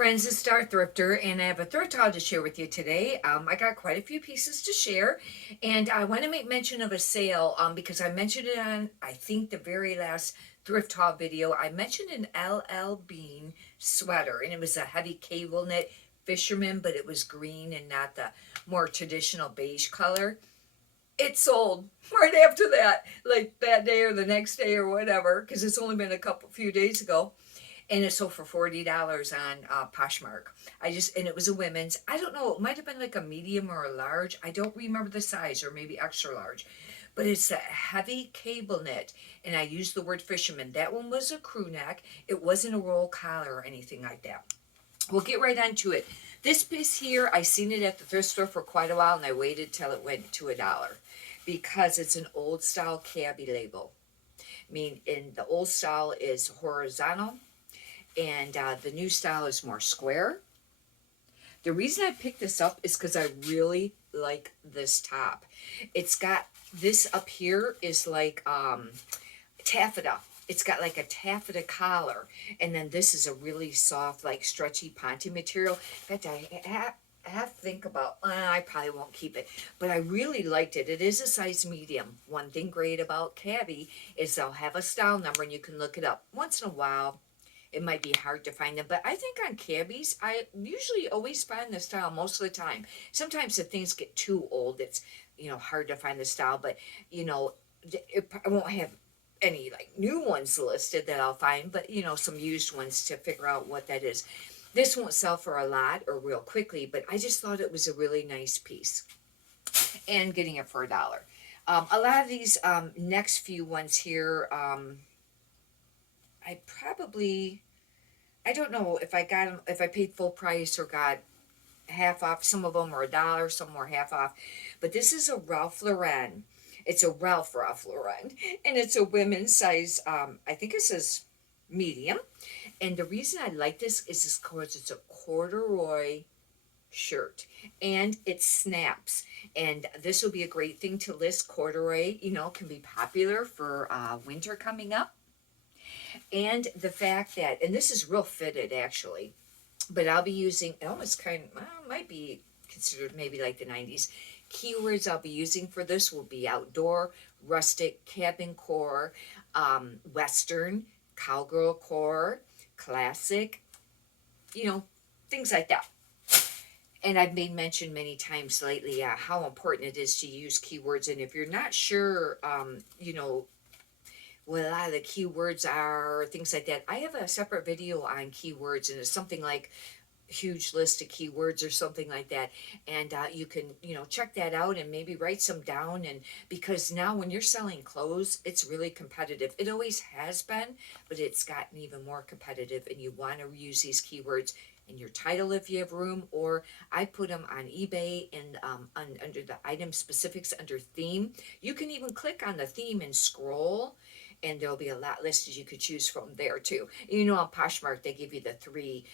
friends, it's Star Thrifter, and I have a thrift haul to share with you today. I got quite a few pieces to share, and I want to make mention of a sale because I mentioned it on, I think, the very last thrift haul video. I mentioned an LL Bean sweater, and it was a heavy cable knit fisherman, but it was green and not the more traditional beige color. It sold right after that, like that day or the next day or whatever, because it's only been a few days ago, and it sold for $40 on Poshmark. And it was a women's. I don't know. It might have been like a medium or a large. I don't remember the size, or maybe extra large. But it's a heavy cable knit, and I used the word fisherman. That one was a crew neck. It wasn't a roll collar or anything like that. We'll get right onto it. This piece here, I seen it at the thrift store for quite a while, and I waited till it went to $1 because it's an old style cabbie label. I mean, in the old style is horizontal, and the new style is more square. The reason I picked this up is because I really like this top. It's got this up here is like taffeta. It's got like a taffeta collar, and then this is a really soft, like stretchy ponte material. In fact, I have to think about, I probably won't keep it, but I really liked it. It is a size medium. One thing great about cabbie is they'll have a style number, and you can look it up. Once in a while, it might be hard to find them, but I think on cabbies, I usually always find the style most of the time. Sometimes if things get too old, it's, hard to find the style, but, I won't have any like new ones listed that I'll find, but, some used ones to figure out what that is. This won't sell for a lot or real quickly, but I just thought it was a really nice piece, and getting it for $1. A lot of these next few ones here, I don't know if I got them, if I paid full price or got half off. Some of them were $1, some were half off. But this is a Ralph Lauren. It's a Ralph Lauren, and it's a women's size. I think it says medium. And the reason I like this is because it's a corduroy shirt, and it snaps. And this will be a great thing to list. Corduroy, can be popular for winter coming up. And the fact that, and this is real fitted actually, but I'll be using, it almost might be considered maybe like the 90s. Keywords I'll be using for this will be outdoor, rustic, cabin core, western, cowgirl core, classic, things like that. And I've made mention many times lately how important it is to use keywords. And if you're not sure, what a lot of the keywords are, things like that, I have a separate video on keywords, and it's something like huge list of keywords or something like that, and you can check that out and maybe write some down. And because now when you're selling clothes, it's really competitive. It always has been, but it's gotten even more competitive, and you want to use these keywords in your title if you have room, or I put them on eBay and under the item specifics under theme. You can even click on the theme and scroll, and there'll be a lot listed you could choose from there too. On Poshmark, they give you the 3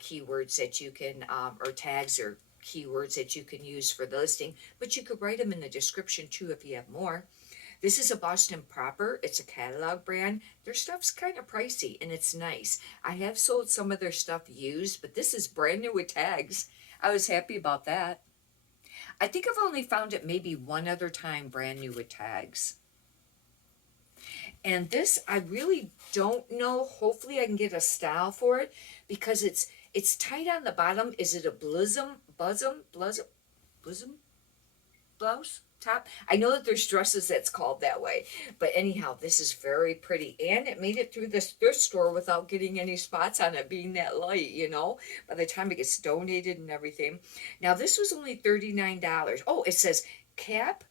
keywords that you can, or tags or keywords that you can use for the listing, but you could write them in the description too if you have more. This is a Boston Proper. It's a catalog brand. Their stuff's kind of pricey, and it's nice. I have sold some of their stuff used, but this is brand new with tags. I was happy about that. I think I've only found it maybe one other time brand new with tags. And this, I really don't know. Hopefully I can get a style for it, because it's tight on the bottom. Is it a bosom blouse top? I know that there's dresses that's called that way, but anyhow, this is very pretty, and it made it through this thrift store without getting any spots on it being that light, by the time it gets donated and everything. Now this was only $39. Oh, it says cap.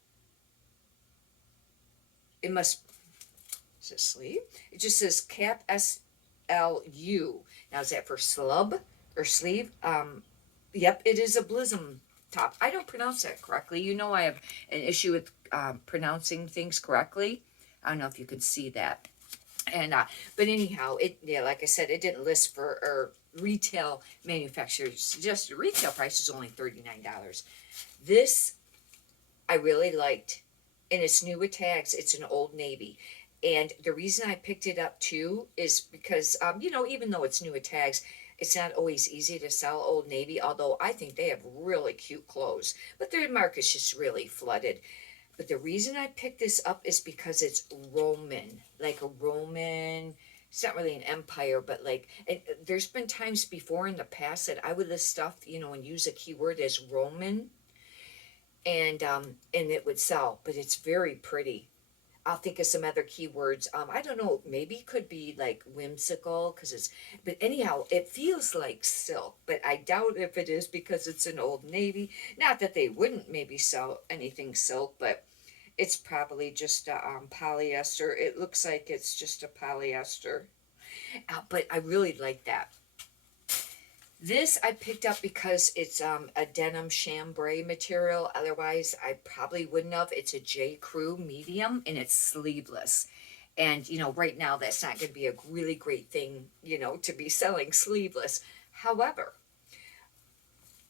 It must, is it sleeve? It just says cap SLU. Now is that for slub or sleeve? Yep, it is a bosom top. I don't pronounce that correctly. I have an issue with pronouncing things correctly. I don't know if you could see that. And but anyhow, like I said, it didn't list for retail manufacturers. Just the retail price is only $39. This I really liked, and it's new with tags. It's an Old Navy. And the reason I picked it up too is because, even though it's new with tags, it's not always easy to sell Old Navy, although I think they have really cute clothes, but their market's just really flooded. But the reason I picked this up is because it's Roman, like a Roman. It's not really an empire, but like, there's been times before in the past that I would list stuff, and use a keyword as Roman, and it would sell. But it's very pretty. I'll think of some other keywords. I don't know, maybe it could be like whimsical because but anyhow, it feels like silk, but I doubt if it is because it's an Old Navy. Not that they wouldn't maybe sell anything silk, but it's probably just a polyester. It looks like it's just a polyester. But I really like that. This I picked up because it's a denim chambray material. Otherwise, I probably wouldn't have. It's a J. Crew medium and it's sleeveless. And, right now that's not going to be a really great thing, to be selling sleeveless. However,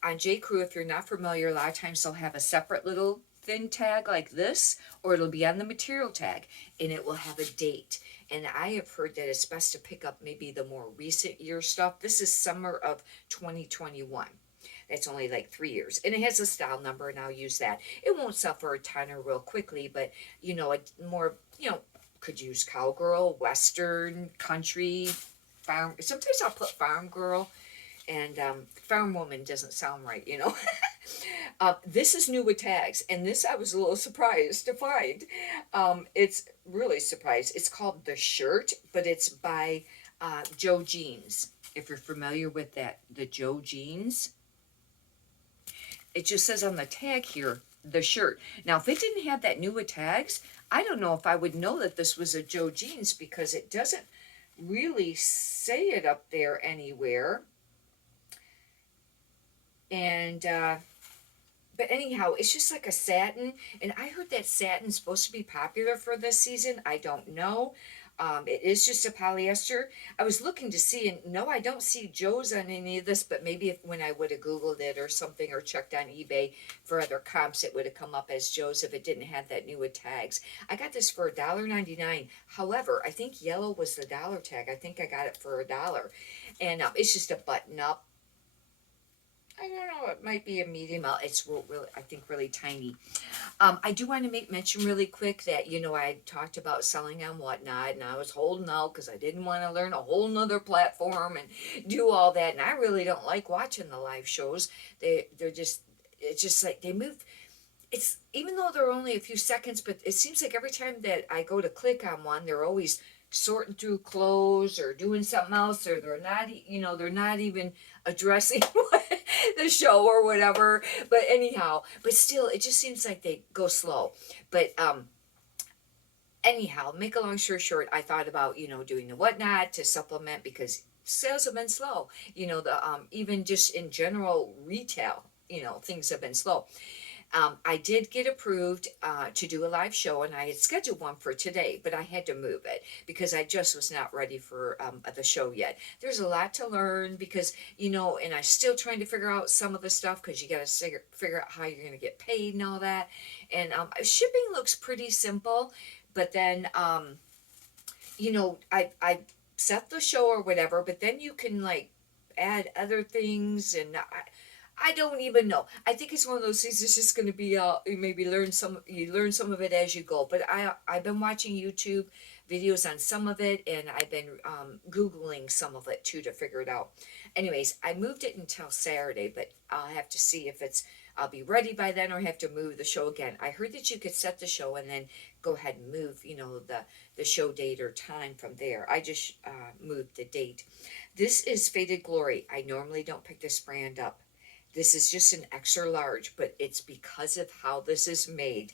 on J. Crew, if you're not familiar, a lot of times they'll have a separate little thin tag like this, or it'll be on the material tag and it will have a date. And I have heard that it's best to pick up maybe the more recent year stuff. This is summer of 2021. That's only like 3 years. And it has a style number, and I'll use that. It won't sell for a ton or real quickly, but, a more, could use cowgirl, western, country, farm. Sometimes I'll put farm girl, and farm woman doesn't sound right, This is new with tags, and this I was a little surprised to find. It's really surprised. It's called The Shirt, but it's by Joe Jeans. If you're familiar with that, the Joe Jeans. It just says on the tag here, The Shirt. Now, if it didn't have that new with tags, I don't know if I would know that this was a Joe Jeans because it doesn't really say it up there anywhere. And, but anyhow, it's just like a satin, and I heard that satin's supposed to be popular for this season. I don't know. It is just a polyester. I was looking to see, and no, I don't see Joe's on any of this, but maybe when I would have Googled it or something or checked on eBay for other comps, it would have come up as Joe's if it didn't have that new with tags. I got this for $1.99. However, I think yellow was the dollar tag. I think I got it for $1. And it's just a button up. I don't know, it might be a medium. It's really, I think, really tiny. I do want to make mention really quick that, I talked about selling on Whatnot, and I was holding out because I didn't want to learn a whole nother platform and do all that. And I really don't like watching the live shows. It's just like they move. It's, even though they're only a few seconds, but it seems like every time that I go to click on one, they're always sorting through clothes or doing something else, or they're not even addressing the show or whatever. But anyhow, but still, it just seems like they go slow. But anyhow, make a long story short, I thought about doing the Whatnot to supplement because sales have been slow. The even just in general retail, things have been slow. I did get approved to do a live show, and I had scheduled one for today, but I had to move it because I just was not ready for the show yet. There's a lot to learn because, and I'm still trying to figure out some of the stuff because you got to figure out how you're going to get paid and all that. And shipping looks pretty simple, but then, I set the show or whatever, but then you can like add other things, and I don't even know. I think it's one of those things. It's just going to be you maybe you learn some of it as you go. But I've been watching YouTube videos on some of it, and I've been Googling some of it too to figure it out. Anyways, I moved it until Saturday, but I'll have to see if I'll be ready by then or have to move the show again. I heard that you could set the show and then go ahead and move, the show date or time from there. I just moved the date. This is Faded Glory. I normally don't pick this brand up. This is just an extra large, but it's because of how this is made.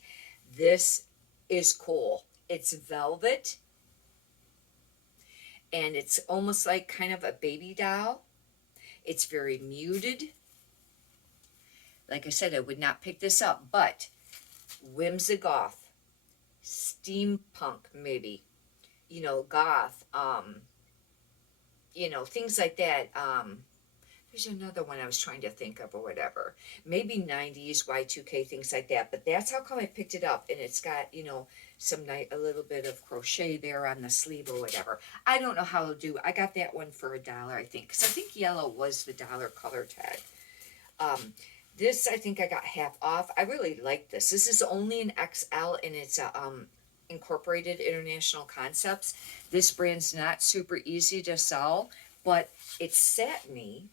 This is cool. It's velvet, and it's almost like kind of a baby doll. It's very muted. Like I said, I would not pick this up, but whimsigoth, steampunk maybe, goth, things like that. There's another one I was trying to think of or whatever. Maybe 90s, Y2K, things like that. But that's how come I picked it up. And it's got, some a little bit of crochet there on the sleeve or whatever. I don't know how to do. I got that one for $1, I think. Because I think yellow was the dollar color tag. This, I think I got half off. I really like this. This is only an XL, and it's a Incorporated International Concepts. This brand's not super easy to sell, but it's satiny,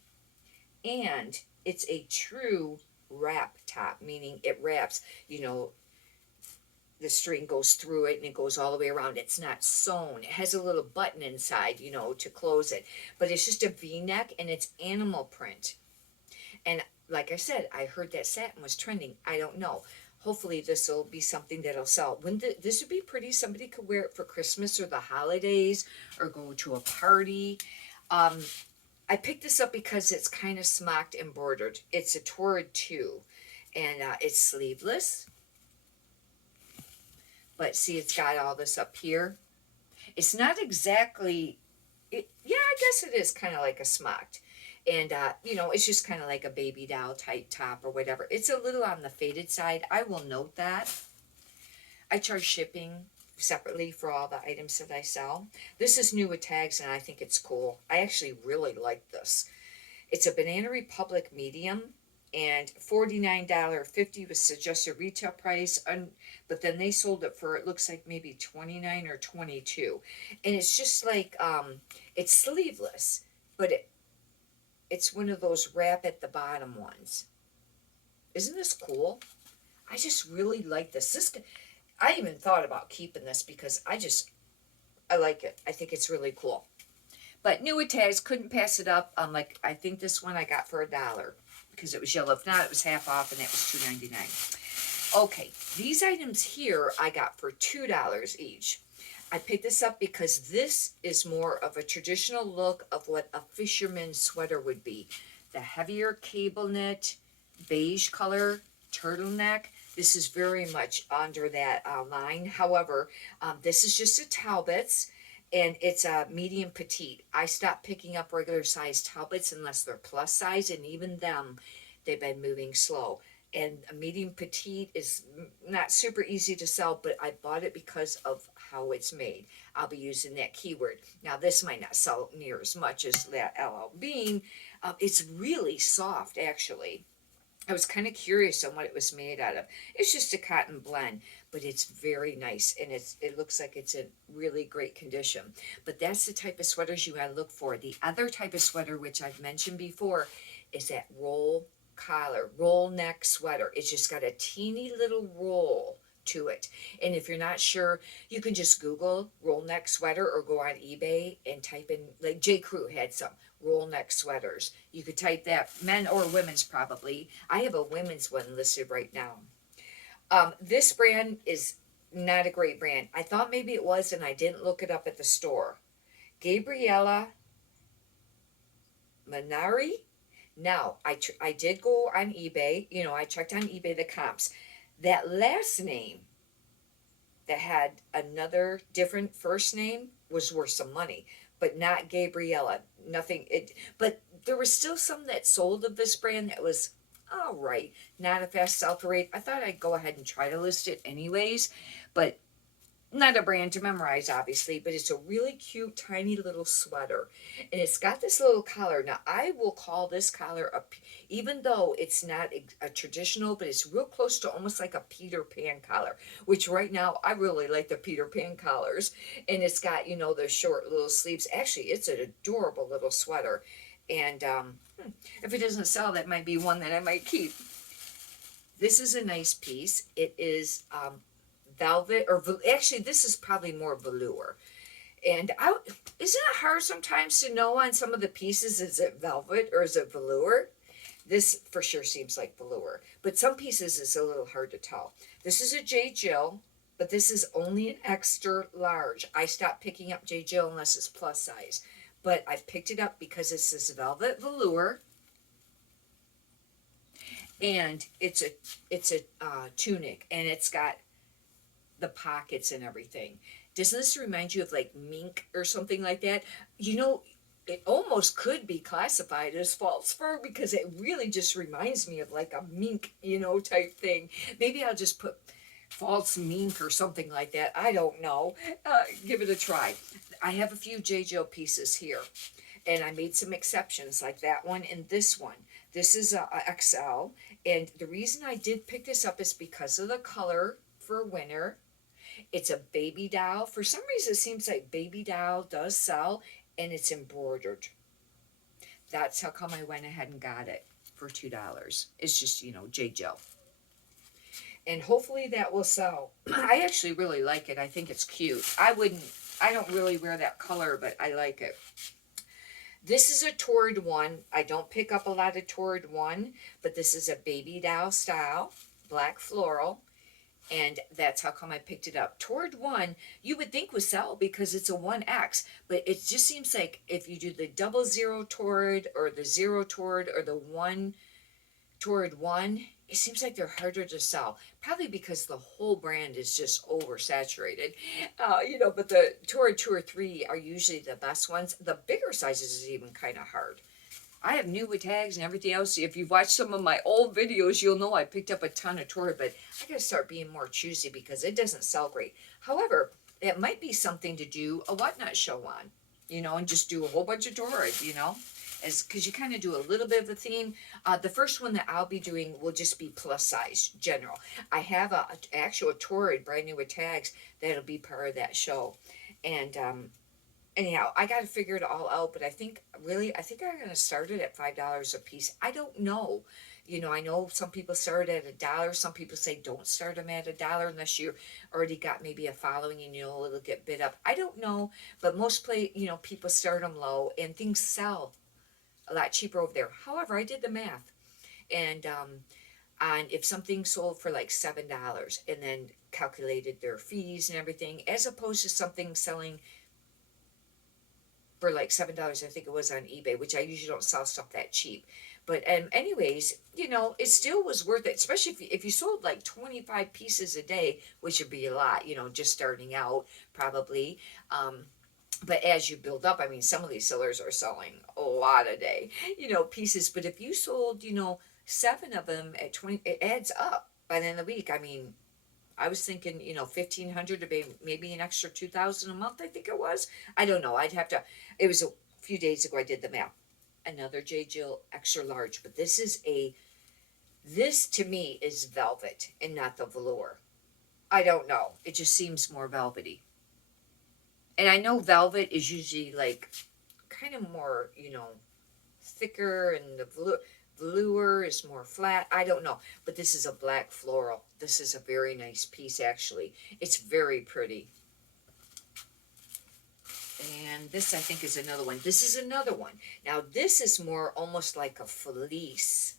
and it's a true wrap top, meaning it wraps, the string goes through it and it goes all the way around. It's not sewn. It has a little button inside, to close it. But it's just a V-neck, and it's animal print. And like I said, I heard that satin was trending. I don't know. Hopefully this will be something that'll sell. This would be pretty. Somebody could wear it for Christmas or the holidays or go to a party. I picked this up because it's kind of smocked embroidered. It's a Torrid 2, and it's sleeveless. But see, it's got all this up here. It's not exactly, yeah, I guess it is kind of like a smocked. And, it's just kind of like a baby doll type top or whatever. It's a little on the faded side. I will note that. I charge shipping separately for all the items that I sell. This is new with tags, and I think it's cool. I actually really like this. It's a Banana Republic medium, and $49.50 was suggested retail price, but then they sold it for, it looks like maybe $29 or $22. And it's just like, it's sleeveless, but it's one of those wrap at the bottom ones. Isn't this cool? I just really like this. I even thought about keeping this because I like it. I think it's really cool. But new with tags, couldn't pass it up. I think this one I got for $1 because it was yellow. If not, it was half off, and that was $2.99. Okay, these items here I got for $2 each. I picked this up because this is more of a traditional look of what a fisherman's sweater would be. The heavier cable knit, beige color, turtleneck. This is very much under that line. However, this is just a Talbot's, and it's a medium petite. I stopped picking up regular size Talbots unless they're plus size, and even them, they've been moving slow. And a medium petite is not super easy to sell, but I bought it because of how it's made. I'll be using that keyword. Now, this might not sell near as much as that LL Bean. It's really soft, actually. I was kind of curious on what it was made out of. It's just a cotton blend, but it's very nice, and it looks like it's in really great condition. But that's the type of sweaters you gotta look for. The other type of sweater, which I've mentioned before, is that roll collar, roll neck sweater. It's just got a teeny little roll to it. And if you're not sure, you can just Google roll neck sweater or go on eBay and type in, like J. Crew had some roll neck sweaters. You could type that, men or women's probably. I have a women's one listed right now. This brand is not a great brand. I thought maybe it was, and I didn't look it up at the store. Gabriella Manari. Now, I did go on eBay. I checked on eBay the comps. That last name that had another different first name was worth some money, but not Gabriella. But there was still some that sold of this brand that was all right. Not a fast sell-through rate. I thought I'd go ahead and try to list it anyways, but not a brand to memorize, obviously, but it's a really cute, tiny little sweater. And it's got this little collar. Now, I will call this collar, even though it's not a traditional, but it's real close to almost like a Peter Pan collar, which right now, I really like the Peter Pan collars. And it's got, the short little sleeves. Actually, it's an adorable little sweater. And if it doesn't sell, that might be one that I might keep. This is a nice piece. It is velvet, or actually this is probably more velour. And isn't it hard sometimes to know on some of the pieces, is it velvet or is it velour? This for sure seems like velour, but some pieces it's a little hard to tell. This is a J. Jill, but this is only an extra large. I stopped picking up J. Jill unless it's plus size, but I picked it up because it's this velvet velour, and it's a tunic, and it's got the pockets and everything. Doesn't this remind you of like mink or something like that? it almost could be classified as false fur because it really just reminds me of like a mink, type thing. Maybe I'll just put false mink or something like that. I don't know. Give it a try. I have a few J. Jill pieces here, and I made some exceptions like that one and this one. This is a XL, and the reason I did pick this up is because of the color for winter. It's a baby doll. For some reason, it seems like baby doll does sell, and it's embroidered. That's how come I went ahead and got it for $2. It's just, J. Jill. And hopefully that will sell. I actually really like it. I think it's cute. I don't really wear that color, but I like it. This is a Toward one. I don't pick up a lot of Toward one, but this is a baby doll style, black floral. And that's how come I picked it up. Toward one, you would think would sell because it's a 1X, but it just seems like if you do the 00 Toward or the 0 Toward or the 1 Toward one, it seems like they're harder to sell. Probably because the whole brand is just oversaturated. But the Toward 2 or 3 are usually the best ones. The bigger sizes is even kind of hard. I have new with tags and everything else. If you've watched some of my old videos, you'll know I picked up a ton of Toward, but I gotta start being more choosy because it doesn't sell great. However, it might be something to do a whatnot show on, and just do a whole bunch of Toward, as because you kind of do a little bit of a theme. The first one that I'll be doing will just be plus size general. I have a actual Toward brand new with tags that'll be part of that show, and anyhow, I got to figure it all out, but I think I'm going to start it at $5 a piece. I don't know. I know some people start at $1. Some people say don't start them at $1 unless you already got maybe a following and it'll get bid up. I don't know, but most people start them low and things sell a lot cheaper over there. However, I did the math, and if something sold for like $7 and then calculated their fees and everything, as opposed to something selling for like $7, I think it was on eBay, which I usually don't sell stuff that cheap. But anyways, it still was worth it, especially if you sold like 25 pieces a day, which would be a lot, just starting out probably. But as you build up, I mean, some of these sellers are selling a lot a day, pieces. But if you sold, 7 of them at 20, it adds up by the end of the week. I mean, I was thinking, 1,500 to be maybe an extra 2,000 a month. I think it was. I don't know. I'd have to. It was a few days ago. I did the math. Another J. Jill extra large, but this to me is velvet and not the velour. I don't know. It just seems more velvety. And I know velvet is usually like kind of more, thicker, and the velour is more flat. I don't know. But this is a black floral. This is a very nice piece, actually. It's very pretty. And this, I think, is another one. This is another one. Now, this is more almost like a fleece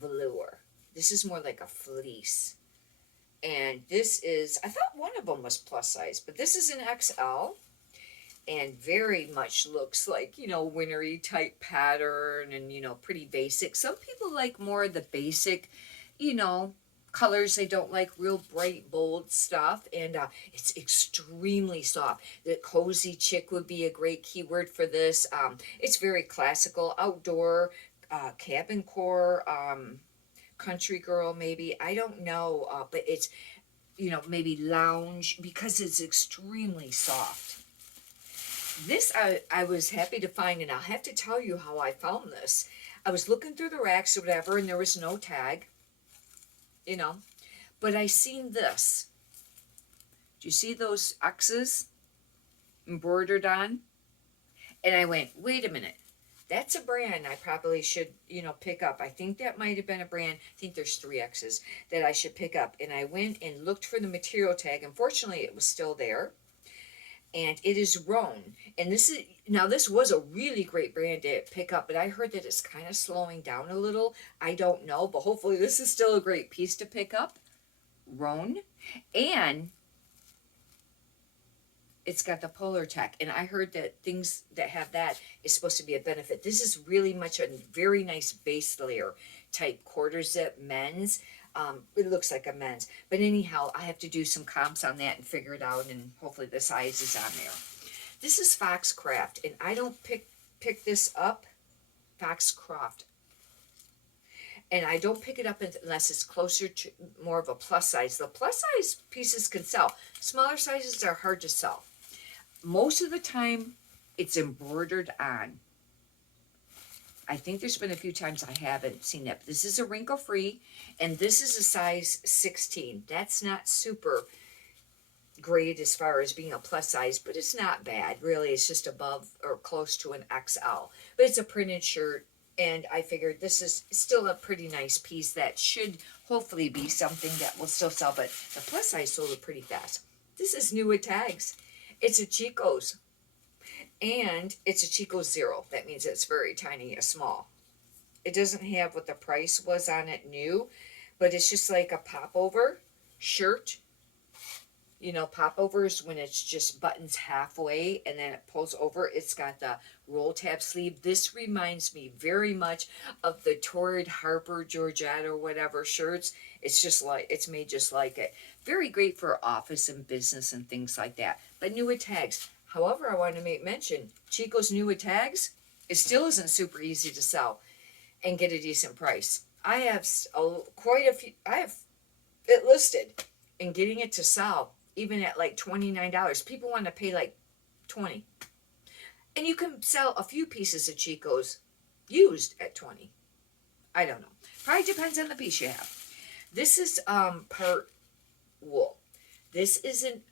velour. This is more like a fleece. And this is, I thought one of them was plus size, but this is an XL. And very much looks like, wintry type pattern and, pretty basic. Some people like more of the basic, colors. They don't like real bright, bold stuff. And it's extremely soft. The cozy chick would be a great keyword for this. It's very classical, outdoor, cabin core, country girl maybe. I don't know, but it's, maybe lounge because it's extremely soft. This I was happy to find, and I'll have to tell you how I found this. I was looking through the racks or whatever, and there was no tag, but I seen this. Do you see those X's embroidered on? And I went, wait a minute. That's a brand I probably should, pick up. I think that might have been a brand. I think there's 3 X's that I should pick up. And I went and looked for the material tag. Unfortunately, it was still there. And it is Roan. And this was a really great brand to pick up, but I heard that it's kind of slowing down a little. I don't know, but hopefully this is still a great piece to pick up. Roan. And it's got the polar tech, and I heard that things that have that is supposed to be a benefit. This is really much a very nice base layer type quarter zip men's. It looks like a men's, but anyhow, I have to do some comps on that and figure it out, and hopefully the size is on there. This is Foxcraft, and I don't pick pick this up, Foxcroft. And I don't pick it up unless it's closer to more of a plus size. The plus size pieces can sell. Smaller sizes are hard to sell. Most of the time, it's embroidered on. I think there's been a few times I haven't seen it. This is a wrinkle-free, and this is a size 16. That's not super great as far as being a plus size, but it's not bad. Really, it's just above or close to an XL. But it's a printed shirt, and I figured this is still a pretty nice piece that should hopefully be something that will still sell, but the plus size sold it pretty fast. This is new with tags. It's a Chico's. And it's a Chico Zero. That means it's very tiny, a small. It doesn't have what the price was on it new, but it's just like a popover shirt. You know, popovers when it's just buttons halfway and then it pulls over. It's got the roll tab sleeve. This reminds me very much of the Torrid Harper, Georgette, or whatever shirts. It's just like, it's made just like it. Very great for office and business and things like that. But new with tags. However, I want to make mention, Chico's new with tags, it still isn't super easy to sell and get a decent price. I have quite a few, I have it listed, and getting it to sell, even at like $29. People want to pay like $20. And you can sell a few pieces of Chico's used at $20. I don't know. Probably depends on the piece you have. This is part wool. This is an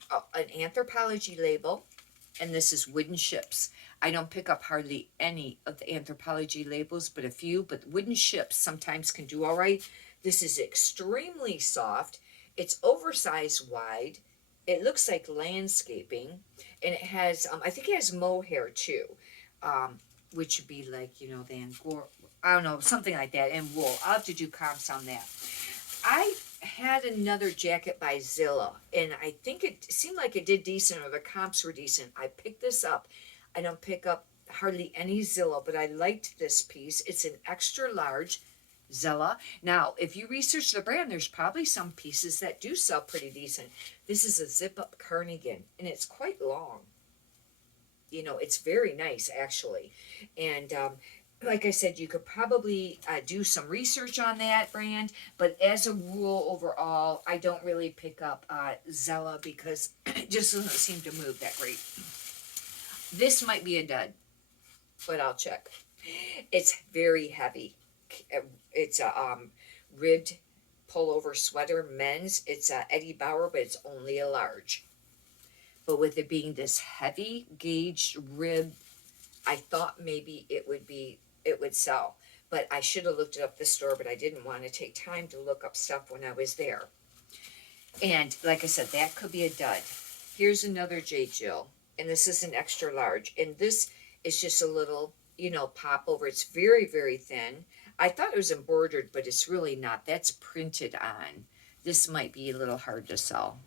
anthropology label. And this is wooden ships. I don't pick up hardly any of the anthropology labels, but a few. But wooden ships sometimes can do all right. This is extremely soft. It's oversized wide. It looks like landscaping. And it has, I think it has mohair too. Which would be like, you know, Van Gogh. I don't know, something like that. And wool. I'll have to do comps on that. I had another jacket by Zilla, and I think it seemed like it did decent, or the comps were decent. I picked this up. I don't pick up hardly any Zilla, but I liked this piece. It's an extra large Zilla. Now, if you research the brand, there's probably some pieces that do sell pretty decent. This is a zip-up cardigan, and it's quite long. You know, it's very nice, actually. And like I said, you could probably do some research on that brand, but as a rule overall, I don't really pick up Zella because it just doesn't seem to move that great. This might be a dud, but I'll check. It's very heavy. It's a ribbed pullover sweater, men's. It's Eddie Bauer, but it's only a large. But with it being this heavy gauged rib, I thought maybe it would sell, but I should have looked it up the store, but I didn't want to take time to look up stuff when I was there. And like I said, that could be a dud. Here's another J. Jill, and this is an extra large, and this is just a little, you know, pop over. It's very, very thin. I thought it was embroidered, but it's really not. That's printed on. This might be a little hard to sell,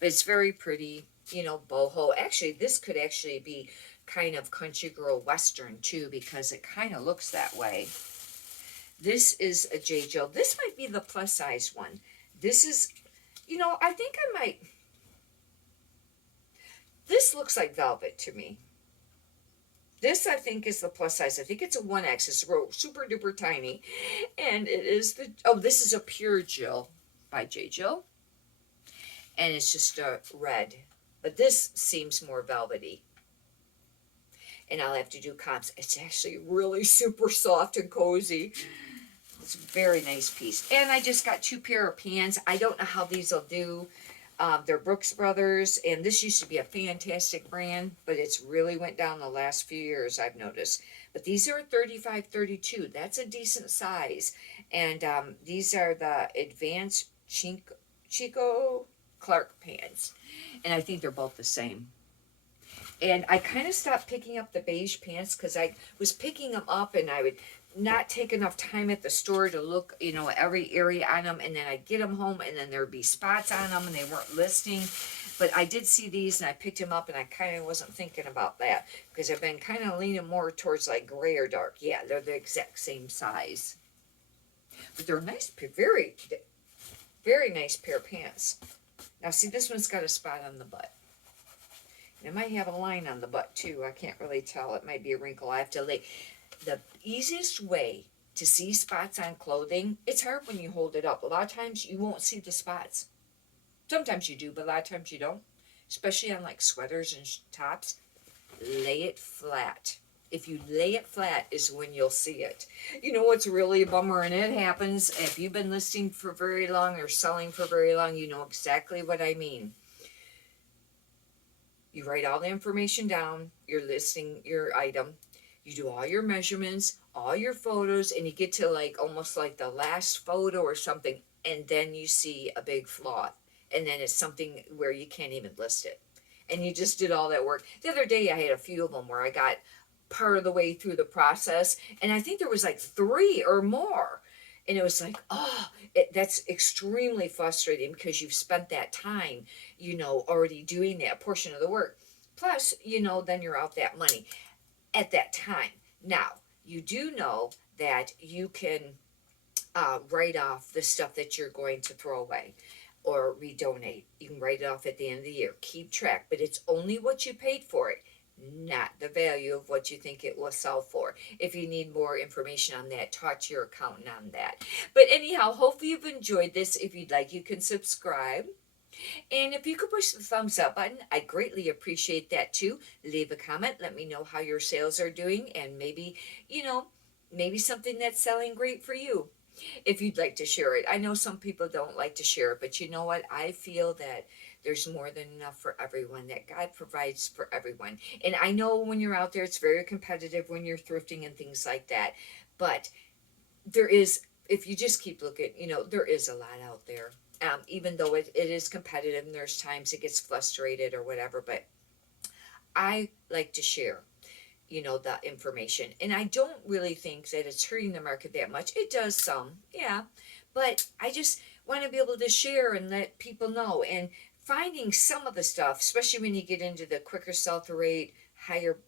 but it's very pretty, you know, boho. Actually, this could actually be kind of country girl western too, because it kind of looks that way. This is a J. Jill. This might be the plus size one. This is, you know, I think I might, this looks like velvet to me. This I think is the plus size. I think it's a 1X. It's super duper tiny. And it is the, oh, this is a pure Jill by J. Jill. And it's just a red. But this seems more velvety. And I'll have to do comps. It's actually really super soft and cozy. It's a very nice piece. And I just got 2 pair of pants. I don't know how these will do. They're Brooks Brothers, and this used to be a fantastic brand, but it's really went down the last few years, I've noticed. But these are 35, 32. That's a decent size. And these are the Advanced Chico Clark pants. And I think they're both the same. And I kind of stopped picking up the beige pants because I was picking them up and I would not take enough time at the store to look, you know, every area on them. And then I'd get them home and then there'd be spots on them and they weren't listing. But I did see these and I picked them up and I kind of wasn't thinking about that because I've been kind of leaning more towards like gray or dark. Yeah, they're the exact same size. But they're nice, very, very nice pair of pants. Now see, this one's got a spot on the butt. It might have a line on the butt too. I can't really tell. It might be a wrinkle. I have to lay. The easiest way to see spots on clothing, it's hard when you hold it up. A lot of times you won't see the spots. Sometimes you do, but a lot of times you don't. Especially on like sweaters and tops. Lay it flat. If you lay it flat is when you'll see it. You know what's really a bummer, and it happens if you've been listing for very long or selling for very long, you know exactly what I mean. You write all the information down, you're listing your item, you do all your measurements, all your photos, and you get to like almost like the last photo or something, and then you see a big flaw. And then it's something where you can't even list it. And you just did all that work. The other day I had a few of them where I got part of the way through the process, and I think there was like three or more. And it was like, oh, that's extremely frustrating because you've spent that time, already doing that portion of the work. Plus, then you're out that money at that time. Now, you do know that you can write off the stuff that you're going to throw away or redonate. You can write it off at the end of the year. Keep track, but it's only what you paid for it, not the value of what you think it will sell for. If you need more information on that, talk to your accountant on that. But anyhow, hopefully you've enjoyed this. If you'd like, you can subscribe. And if you could push the thumbs up button, I greatly appreciate that too. Leave a comment. Let me know how your sales are doing, and maybe something that's selling great for you. If you'd like to share it. I know some people don't like to share it, but you know what? I feel that there's more than enough for everyone, that God provides for everyone. And I know when you're out there, it's very competitive when you're thrifting and things like that. But there is, if you just keep looking, there is a lot out there. Even though it is competitive and there's times it gets frustrated or whatever, but I like to share the information. And I don't really think that it's hurting the market that much. It does some, yeah. But I just want to be able to share and let people know. And finding some of the stuff, especially when you get into the quicker sell-through rate, higher,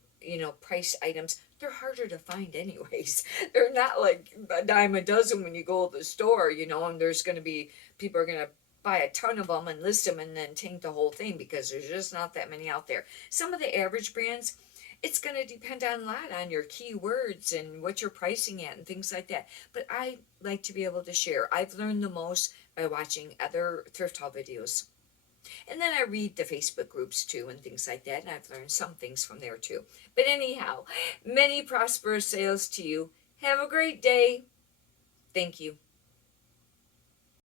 price items, they're harder to find anyways. They're not like a dime a dozen when you go to the store, and there's going to be, people are going to buy a ton of them and list them and then tank the whole thing because there's just not that many out there. Some of the average brands, it's going to depend on a lot on your keywords and what you're pricing at and things like that. But I like to be able to share. I've learned the most by watching other thrift haul videos. And then I read the Facebook groups too and things like that. And I've learned some things from there too. But anyhow, many prosperous sales to you. Have a great day. Thank you.